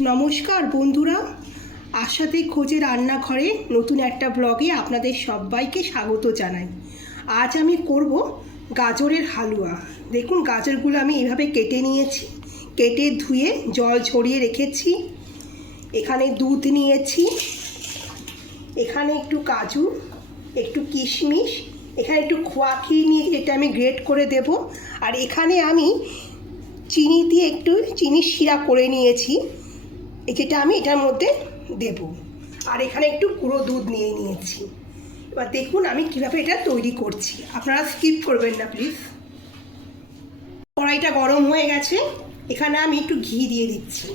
নমস্কার বন্ধুরা। আশাতে খোঁজে রান্নাঘরে নতুন একটা ব্লগে আপনাদের সবাইকে স্বাগত জানাই। আজ আমি করব গাজরের হালুয়া। দেখুন, গাজরগুলো আমি এইভাবে কেটে নিয়েছি। কেটে ধুয়ে জল ঝরিয়ে রেখেছি। এখানে দুধ নিয়েছি। এখানে একটু কাজু, একটু কিশমিশ, এখানে একটু খোয়া নিয়ে এটা আমি গ্রেট করে দেব। আর এখানে আমি চিনি দিয়ে একটু চিনির শিরা করে নিয়েছি। যেটা আমি এটার মধ্যে দেব। আর এখানে একটু গুঁড়ো দুধ নিয়ে নিয়েছি। এবার দেখুন আমি কীভাবে এটা তৈরি করছি। আপনারা স্কিপ করবেন না প্লিজ কড়াইটা গরম হয়ে গেছে। এখানে আমি একটু ঘি দিয়ে দিচ্ছি।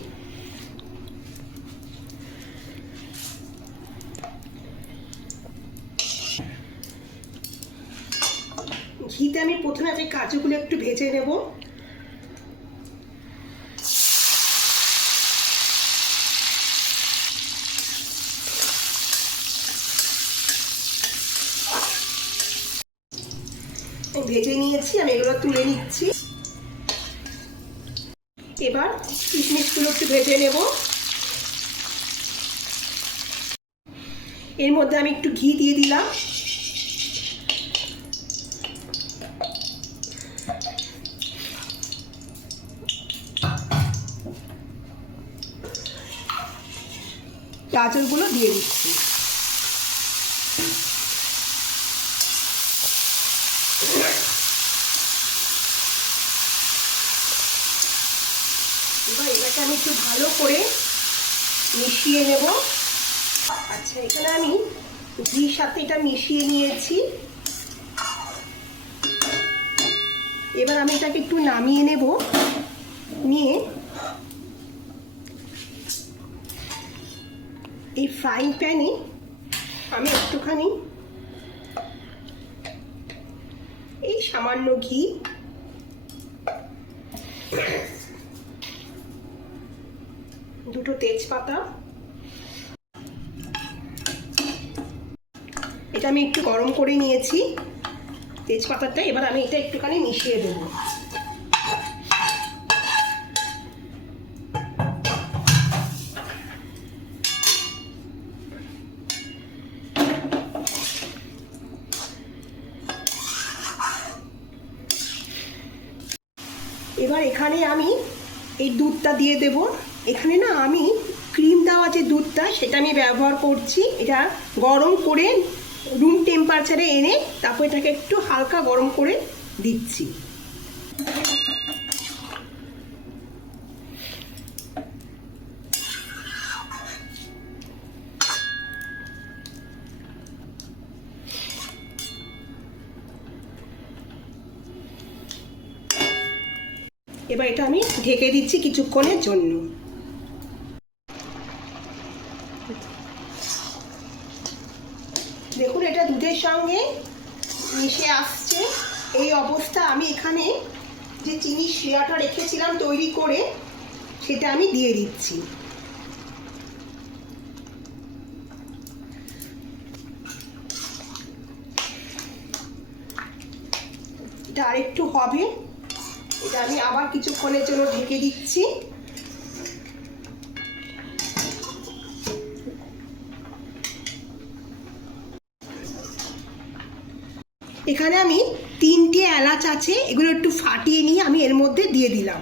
ঘিতে আমি প্রথমে আমি কাজুগুলো একটু ভেজে নেব। ভেজে নিয়েছি, আমি এগুলো তুলে নিচ্ছি। এবার কিশমিশগুলো একটু ভেজে নেব। এর মধ্যে আমি একটু ঘি দিয়ে দিলাম। গাজরগুলো দিয়ে দিচ্ছি। এটাকে আমি একটু ভালো করে মিশিয়ে নেব। আচ্ছা এখানে আমি ঘির সাথে এটা মিশিয়ে নিয়েছি। এবার আমি এটাকে একটু নামিয়ে নেব। নিয়ে এই ফ্রাইং প্যানে আমি একটুখানি এই সামান্য ঘি দুটো তেজপাতা। এটা আমি একটু গরম করে নিয়েছি। তেজপাতাটা এবার আমি এটা একটুখানি মিশিয়ে দেবো। এবার এখানে আমি এই দুধটা দিয়ে দেব। এখানে না আমি ক্রিম দেওয়া যে দুধটা, সেটা আমি ব্যবহার করছি। এটা গরম করে রুম টেম্পারেচারে এনে তারপর এটাকে একটু হালকা গরম করে দিচ্ছি। এবার এটা আমি ঢেকে দিচ্ছি কিছুক্ষণের জন্য দেখুন এটা দুধের সঙ্গে মিশে আসছে। এই অবস্থা আমি এখানে যে চিনি শিরাটা রেখেছিলাম তৈরি করে, সেটা আমি দিয়ে দিচ্ছি। এটা আরেকটু হবে। এটা আমি আবার কিছুক্ষণের জন্য ঢেকে দিচ্ছি। এখানে আমি তিনটে এলাচ আছে, এগুলো একটু ফাটিয়ে নিয়ে আমি এর মধ্যে দিয়ে দিলাম।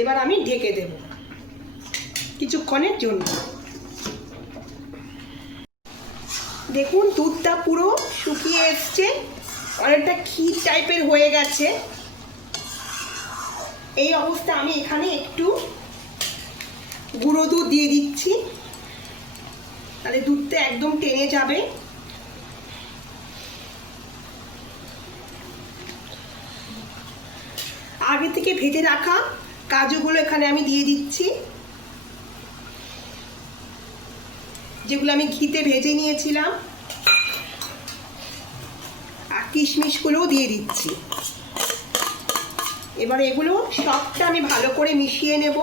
এবার আমি ঢেকে দেব কিছুক্ষণের জন্য। দেখুন, দুধটা পুরো শুকিয়ে এসছে, অনেকটা ক্ষীর টাইপের হয়ে গেছে। এই অবস্থা আমি এখানে একটু গুঁড়ো দুধ দিয়ে দিচ্ছি। তাহলে দুধটা একদম টেনে যাবে। আগে থেকে ভেজে রাখা কাজুগুলো এখানে আমি দিয়ে দিচ্ছি। যেগুলো আমি ঘিতে ভেজে নিয়েছিলাম। আর কিশমিশগুলোও দিয়ে দিচ্ছি। এবার এগুলো সবটা আমি ভালো করে মিশিয়ে নেব।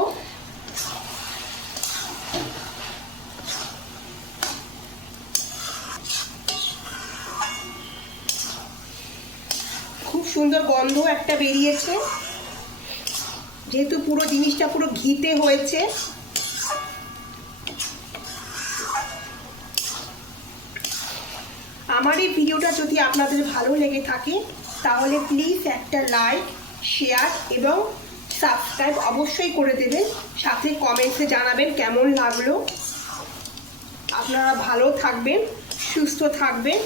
গন্ধ একটা বেরিয়েছে। যেহেতু পুরো জিনিসটা পুরো ঘিতে হয়েছে। আমার এই ভিডিওটা যদি আপনাদের ভালো লেগে থাকে, তাহলে প্লিজ একটা লাইক শেয়ার এবং সাবস্ক্রাইব অবশ্যই করে দেবেন। সাথে কমেন্টসে জানাবেন কেমন লাগল। আপনারা ভালো থাকবেন, সুস্থ থাকবেন।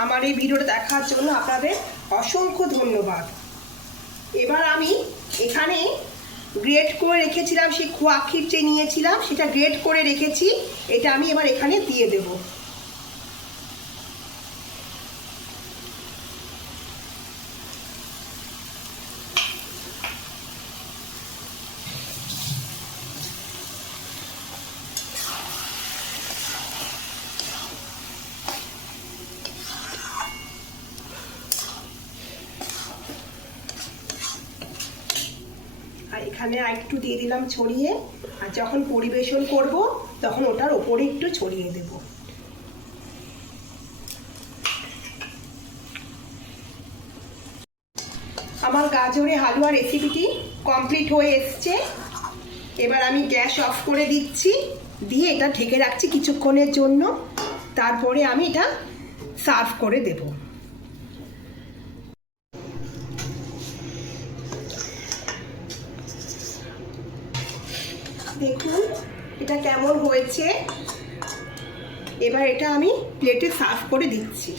আমার এই ভিডিওটা দেখার জন্য আপনাদের অসংখ্য ধন্যবাদ। এবার আমি এখানে গ্রেট করে রেখেছিলাম, সেই খোয়াক্ষীর যে নিয়েছিলাম, সেটা গ্রেট করে রেখেছি, এটা আমি এবার এখানে দিয়ে দেবো আর এখানে একটু দিয়ে দিলাম ছড়িয়ে। আর যখন পরিবেশন করব, তখন ওটার ওপরে একটু ছড়িয়ে দেব। আমার গাজরে হালুয়া রেসিপিটি কমপ্লিট হয়ে এসছে। এবার আমি গ্যাস অফ করে দিচ্ছি। দিয়ে এটা ঢেকে রাখছি কিছুক্ষণের জন্য। তারপরে আমি এটা সার্ভ করে দেবো। দেখুন এটা কেমন হয়েছে? এবার এটা আমি প্লেটে সার্ভ করে দিচ্ছি।